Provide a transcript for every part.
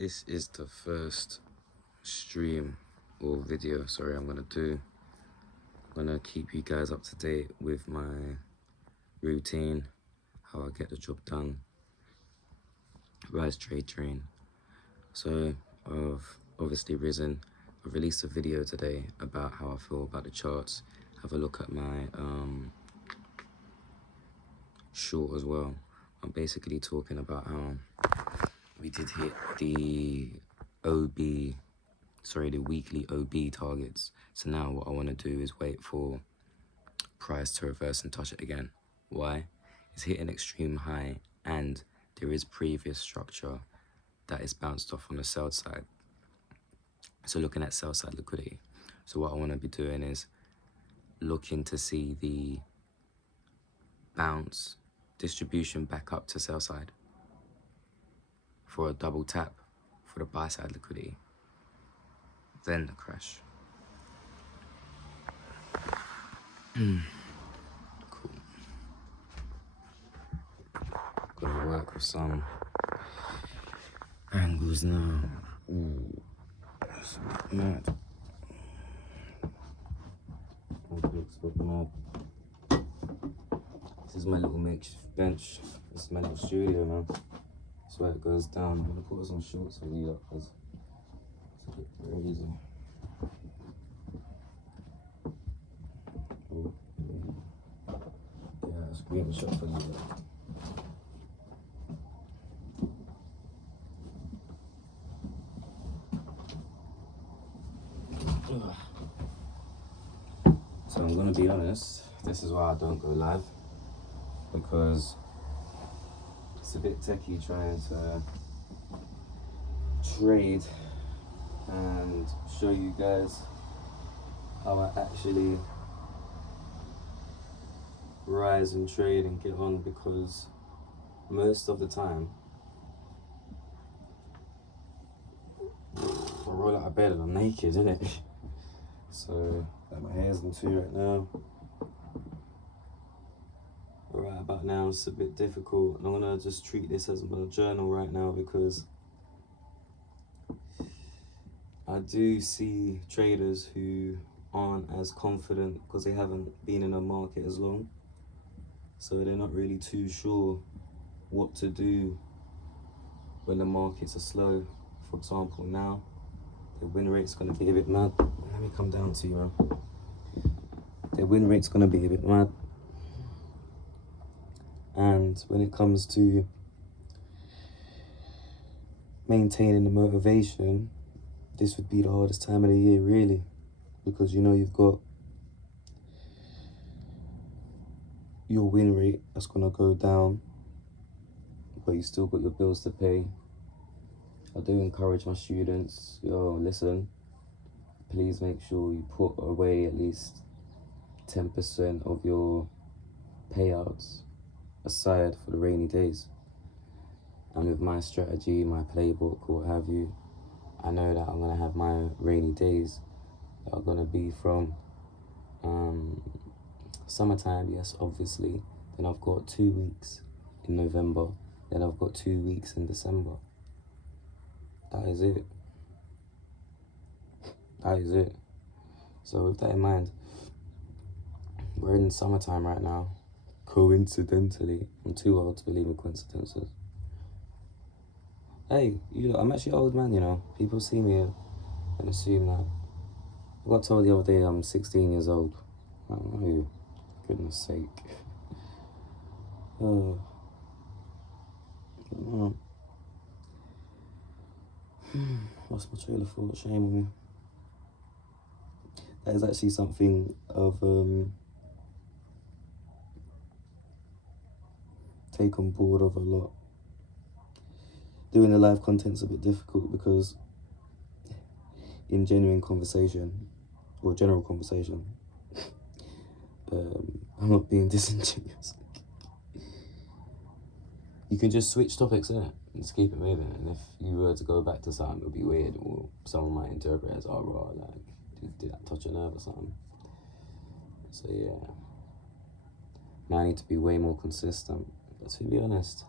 This is the first stream or video, sorry, I'm gonna do. I'm gonna keep you guys up to date with my routine, how I get the job done, rise, trade, train. So I've obviously risen. I've released a video today about how I feel about the charts. Have a look at my short as well. I'm basically talking about how we did hit the weekly OB targets. So now what I want to do is wait for price to reverse and touch it again. Why? It's hit an extreme high and there is previous structure that is bounced off on the sell side. So looking at sell side liquidity. So what I want to be doing is looking to see the bounce distribution back up to sell side for a double tap for the buy side liquidity, then the crash. Cool. Gotta work with some angles now. Ooh, that's a bit mad. This is my little makeshift bench. This is my little studio, man. That's where it goes down. I'm gonna put some shorts for you because it's a bit crazy. Oh, yeah, screenshot for you. So I'm gonna be honest, this is why I don't go live, because it's a bit techie trying to trade and show you guys how I actually rise and trade and get on, because most of the time I roll out of bed and I'm naked, innit? So like my hair's in two right now. Right about now it's a bit difficult, and I'm gonna just treat this as my journal right now, because I do see traders who aren't as confident because they haven't been in a market as long, so they're not really too sure what to do when the markets are slow. For example, now the win rate's gonna be a bit mad. Let me come down to you, man. The win rate's gonna be a bit mad. And when it comes to maintaining the motivation, this would be the hardest time of the year, really, because you know you've got your win rate that's gonna go down, but you still got your bills to pay. I do encourage my students, listen, please make sure you put away at least 10% of your payouts aside for the rainy days. And with my strategy, my playbook, or what have you, I know that I'm gonna have my rainy days that are gonna be from summertime, yes, obviously. Then I've got 2 weeks in November. Then I've got 2 weeks in December. That is it. That is it. So with that in mind, we're in summertime right now. Coincidentally, I'm too old to believe in coincidences. Hey, I'm actually an old man, you know. People see me and assume that. I got told the other day I'm 16 years old. I don't know. Goodness sake. Lost my trail of thought, shame on me. That is actually something of take on board of a lot. Doing the live content's a bit difficult because in genuine conversation, or general conversation, I'm not being disingenuous. You can just switch topics, innit? And just keep it moving. And if you were to go back to something, it would be weird, or someone might interpret it as, oh, raw, like, did that touch a nerve or something? So, yeah. Now I need to be way more consistent. But to be honest,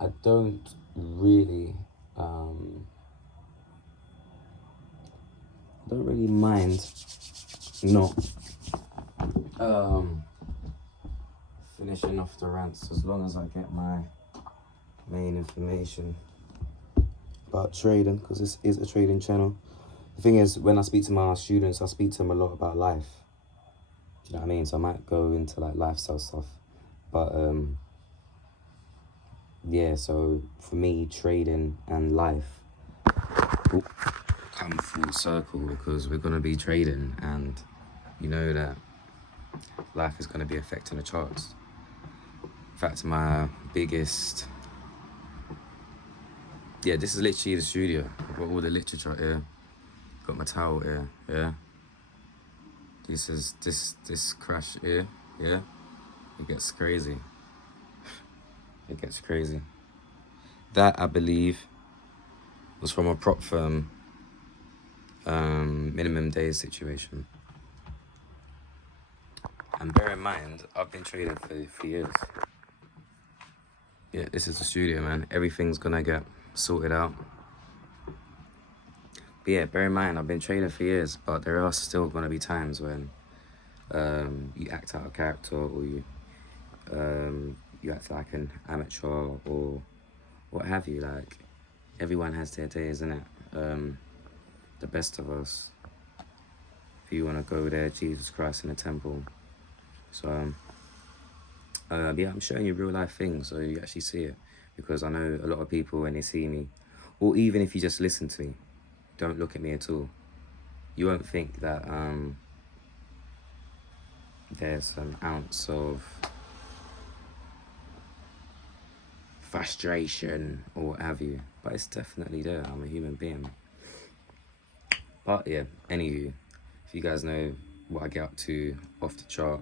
I don't really, I don't really mind not finishing off the rants as long as I get my main information about trading, because this is a trading channel. The thing is, when I speak to my students, I speak to them a lot about life. Do you know what I mean? So I might go into like lifestyle stuff, but yeah. So for me, trading and life come full circle, because we're gonna be trading, and you know that life is gonna be affecting the charts. In fact, my biggest, yeah, this is literally the studio. I've got all the literature here. Got my towel here. Yeah. This is this crash here. Yeah. It gets crazy. It gets crazy. That, I believe, was from a prop firm minimum days situation. And bear in mind, I've been trading for years. Yeah, this is the studio, man. Everything's gonna get sorted out. But yeah, bear in mind, I've been trading for years, but there are still gonna be times when you act out of character, or you act like an amateur, or what have you. Like, everyone has their days, innit? The best of us. If you want to go there, Jesus Christ in the temple. So yeah, I'm showing you real life things so you actually see it, because I know a lot of people, when they see me, or even if you just listen to me, don't look at me at all, you won't think that there's an ounce of frustration or what have you, but it's definitely there. I'm a human being. But yeah, anywho, if you guys know what I get up to off the chart,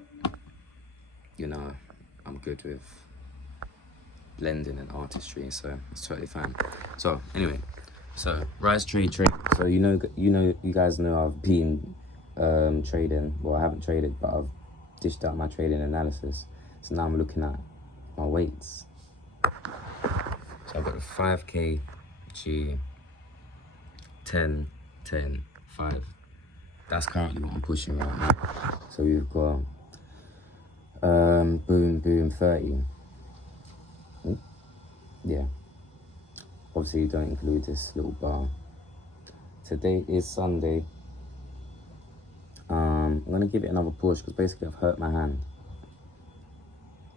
you know I'm good with blending and artistry, so it's totally fine. So anyway, so rise trade. So you guys know I've been trading. Well, I haven't traded, but I've dished out my trading analysis. So now I'm looking at my weights. So I've got a 5k G, 10, 10, 5. That's currently what I'm pushing right now. So we've got boom, boom, 30. Yeah. Obviously, you don't include this little bar. Today is Sunday. I'm gonna give it another push, because basically I've hurt my hand.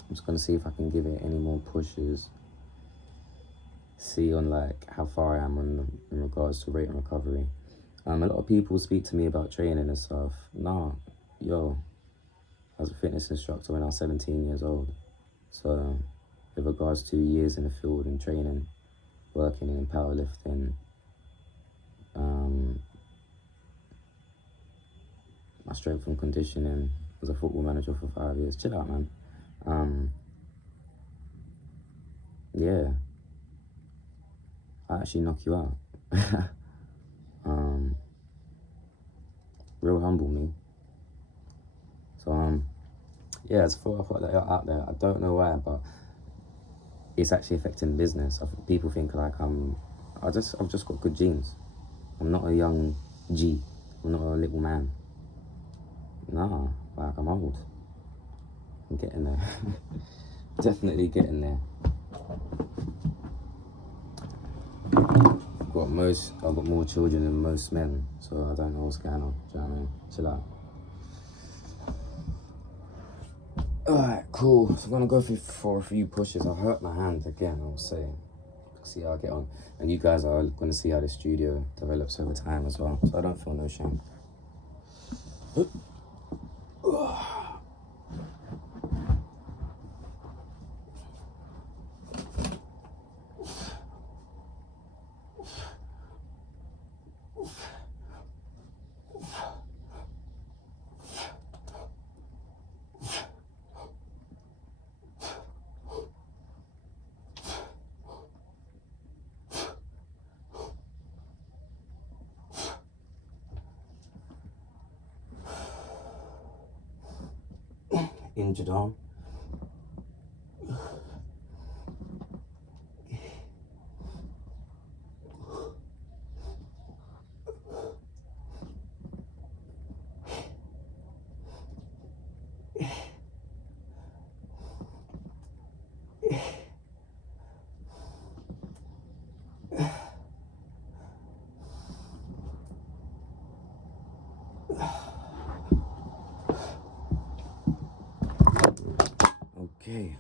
I'm just gonna see if I can give it any more pushes. See on like how far I am in regards to rate and recovery. A lot of people speak to me about training and stuff. Nah, yo, I was a fitness instructor when I was 17 years old. So, with regards to years in the field and training, working in powerlifting, my strength and conditioning, was a football manager for 5 years. Chill out, man. Yeah, I actually knock you out. Real humble me. So yeah, it's thought I put that out there. I don't know why, but it's actually affecting business. People think like I've just got good genes. I'm not a young G. I'm not a little man. Nah, like I'm old. I'm getting there. Definitely getting there. I've got more children than most men, so I don't know what's going on. Do you know what I mean? Chill out. Alright, cool. So I'm gonna go for a few pushes. I hurt my hand again, I'll say. See how I get on. And you guys are gonna see how the studio develops over time as well. So I don't feel no shame. Injured arm. Okay.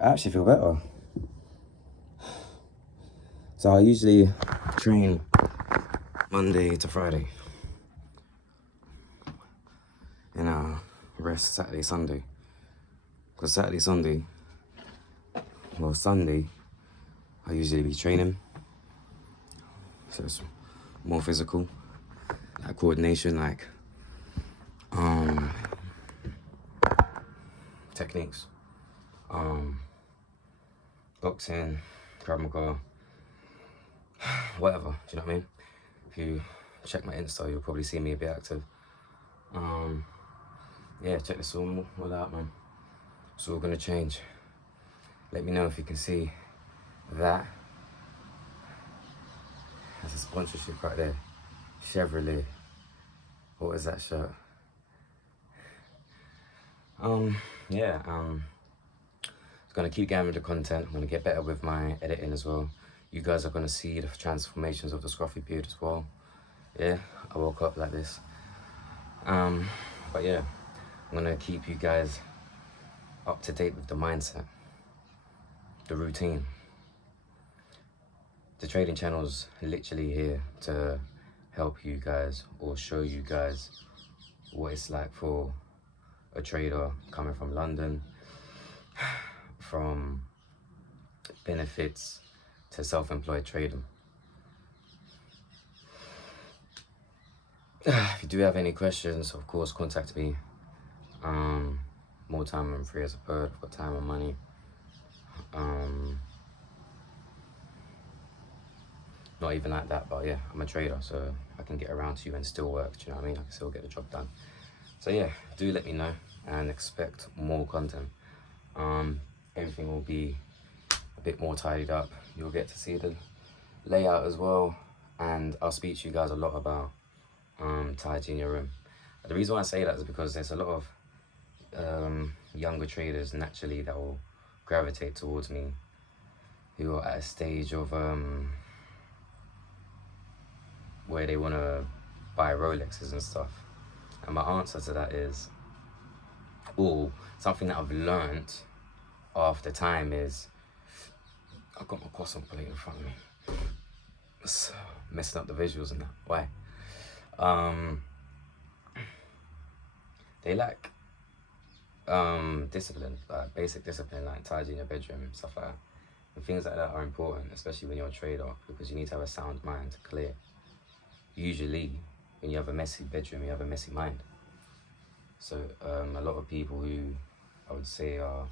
I actually feel better. So I usually train Monday to Friday. And rest Saturday, Sunday. Because Saturday, Sunday, well, Sunday, I usually be training. So it's more physical, like coordination, like techniques, boxing, Krav Maga, whatever, do you know what I mean? If you check my Insta, you'll probably see me a bit active. Yeah, check this all out, man. It's all gonna change. Let me know if you can see that. That's a sponsorship right there. Chevrolet. What is that shirt? Yeah, it's gonna keep going with the content. I'm gonna get better with my editing as well. You guys are gonna see the transformations of the scruffy beard as well. Yeah, I woke up like this. But yeah, I'm gonna keep you guys up to date with the mindset, the routine. The trading channel's literally here to help you guys or show you guys what it's like for a trader coming from London, from benefits to self-employed trading. If you do have any questions, of course, contact me. More time and free as a bird. I've got time and money. Not even like that, but yeah, I'm a trader, so I can get around to you and still work. Do you know what I mean? I can still get the job done. So yeah, do let me know and expect more content. Everything will be a bit more tidied up. You'll get to see the layout as well, and I'll speak to you guys a lot about tidying your room. The reason why I say that is because there's a lot of younger traders naturally that will gravitate towards me who are at a stage of where they want to buy Rolexes and stuff. And my answer to that is, or something that I've learned after time is, I've got my croissant plate in front of me. It's messing up the visuals and that. Why? They lack discipline, like basic discipline, like tidying your bedroom, stuff like that. And things like that are important, especially when you're a trader, because you need to have a sound mind, clear. Usually, when you have a messy bedroom, you have a messy mind. So a lot of people who I would say are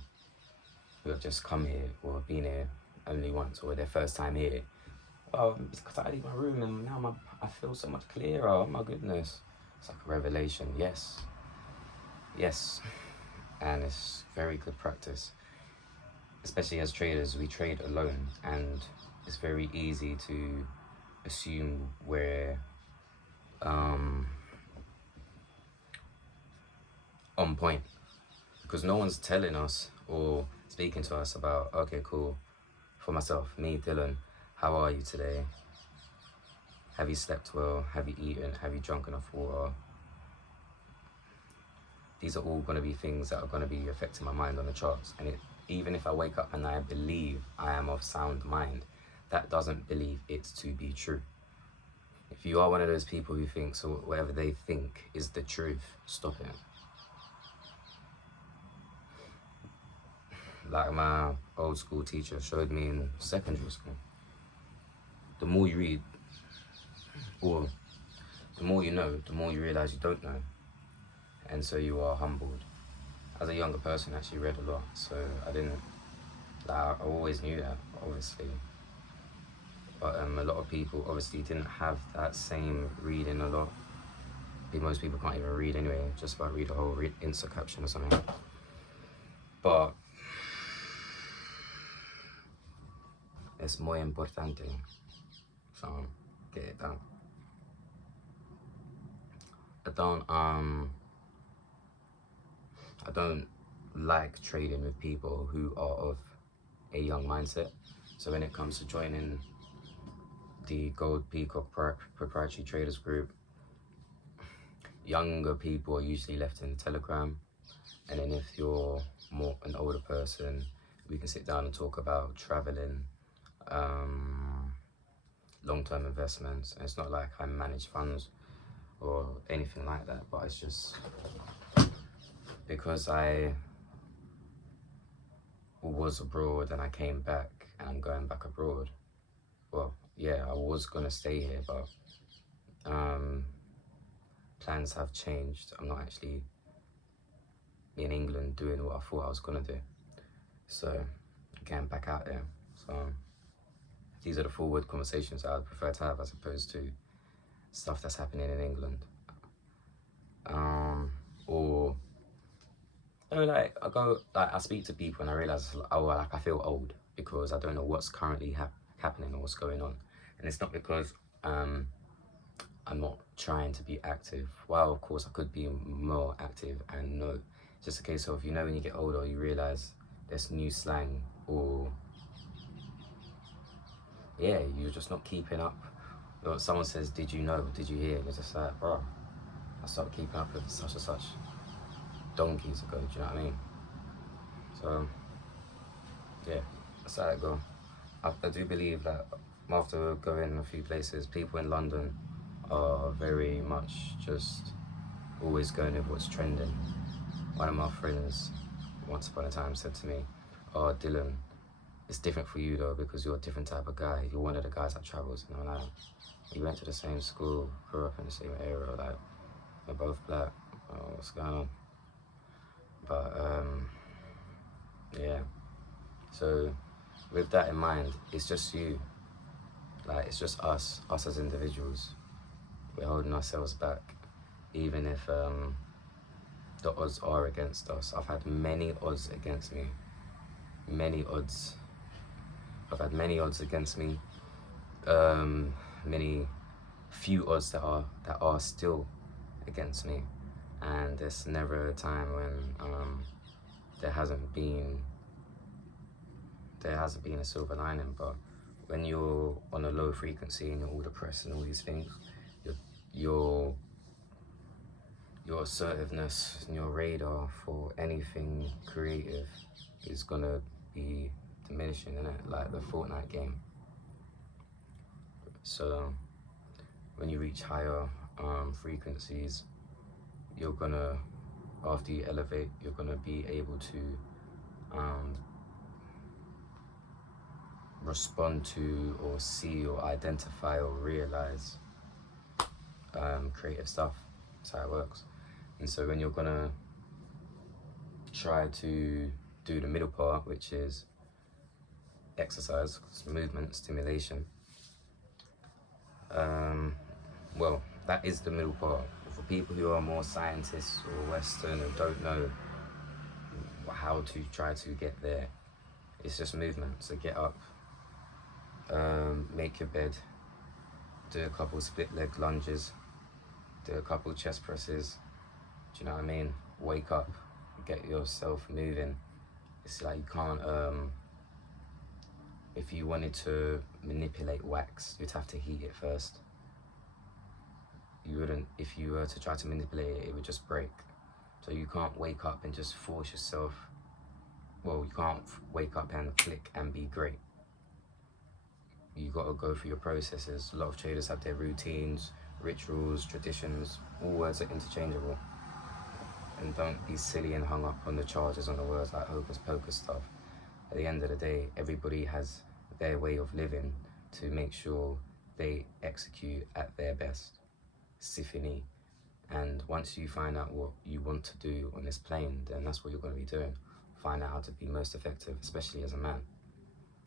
who have just come here or have been here only once or their first time here. Oh, it's because I leave my room and now I feel so much clearer. Oh my goodness, it's like a revelation. Yes, and it's very good practice. Especially as traders, we trade alone, and it's very easy to assume we're on point because no one's telling us or speaking to us about, okay, cool, for myself, me, Dylan, how are you today? Have you slept well? Have you eaten? Have you drunk enough water? These are all going to be things that are going to be affecting my mind on the charts. And even if I wake up and I believe I am of sound mind, that doesn't believe it to be true. If you are one of those people who thinks or whatever they think is the truth, stop it. Like my old school teacher showed me in secondary school. The more you read, or the more you know, the more you realize you don't know. And so you are humbled. As a younger person, I actually read a lot, so I always knew that, obviously. But a lot of people obviously didn't have that same reading a lot. Most people can't even read anyway, just about read a whole Insta caption or something. But es muy importante, so get it done. I don't like trading with people who are of a young mindset. So when it comes to joining the Gold Peacock Proprietary Traders Group, younger people are usually left in the Telegram. And then if you're more an older person, we can sit down and talk about traveling, long-term investments. And it's not like I manage funds or anything like that, but it's just because I was abroad and I came back and I'm going back abroad. Well, yeah, I was gonna stay here, but plans have changed. I'm not actually in England doing what I thought I was gonna do. So, getting back out there. So, these are the forward conversations I would prefer to have as opposed to stuff that's happening in England. Or, you know, like I speak to people and I realize, oh, like I feel old because I don't know what's currently happening or what's going on. And it's not because I'm not trying to be active. Well, of course, I could be more active, and no, it's just a case of, you know, when you get older, you realize there's new slang, or yeah, you're just not keeping up. You know, someone says, "Did you know? Did you hear?" And you're just like, bro, I stopped keeping up with such and such donkeys ago. Do you know what I mean? So yeah, that's how it go. I do believe that after going a few places, people in London are very much just always going with what's trending. One of my friends once upon a time said to me, "Oh, Dylan, it's different for you though because you're a different type of guy. You're one of the guys that travels." And I'm like, "We went to the same school, grew up in the same area, like we're both black. What's going on?" But yeah. So with that in mind, it's just you. Like it's just us as individuals. We're holding ourselves back, even if the odds are against us. I've had many odds against me. Many odds. I've had many odds against me. Many few odds that are still against me, and there's never a time when there hasn't been a silver lining. But when you're on a low frequency and you're all depressed and all these things, your assertiveness and your radar for anything creative is gonna be diminishing, innit? Like the Fortnite game. So when you reach higher frequencies, you're gonna, after you elevate, you're gonna be able to respond to or see or identify or realize creative stuff. That's how it works. And so when you're gonna try to do the middle part, which is exercise, movement, stimulation, well, that is the middle part. For people who are more scientists or Western and don't know how to try to get there, it's just movement. So get up, make your bed, do a couple split leg lunges, do a couple chest presses. Do you know what I mean? Wake up, get yourself moving. It's like you can't, if you wanted to manipulate wax, you'd have to heat it first. You wouldn't, if you were to try to manipulate it, it would just break. So you can't wake up and just force yourself. Well, you can't wake up and flick and be great. You got to go through your processes. A lot of traders have their routines, rituals, traditions. All words are interchangeable. And don't be silly and hung up on the charges on the words like hocus pocus stuff. At the end of the day, everybody has their way of living to make sure they execute at their best. Symphony. And once you find out what you want to do on this plane, then that's what you're going to be doing. Find out how to be most effective, especially as a man.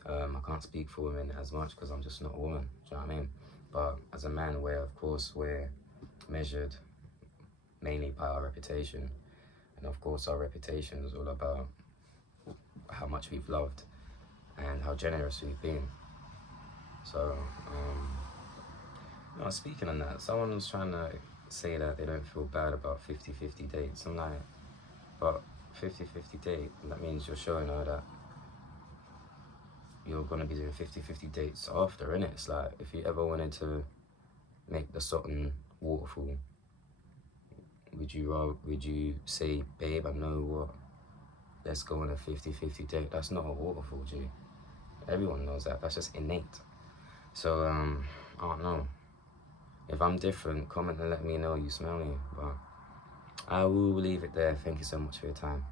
I can't speak for women as much because I'm just not a woman, do you know what I mean? But as a man, of course we're measured mainly by our reputation. And of course our reputation is all about how much we've loved and how generous we've been. So, speaking on that, someone was trying to say that they don't feel bad about 50-50 dates. I'm like, but 50-50 date, that means you're showing her that you're going to be doing 50-50 dates after, innit? It's like, if you ever wanted to make the Sutton waterfall, would you say, babe, I know what, let's go on a 50-50 date? That's not a waterfall, G. Everyone knows that. That's just innate. So I don't know. If I'm different, comment and let me know you smell me. But I will leave it there. Thank you so much for your time.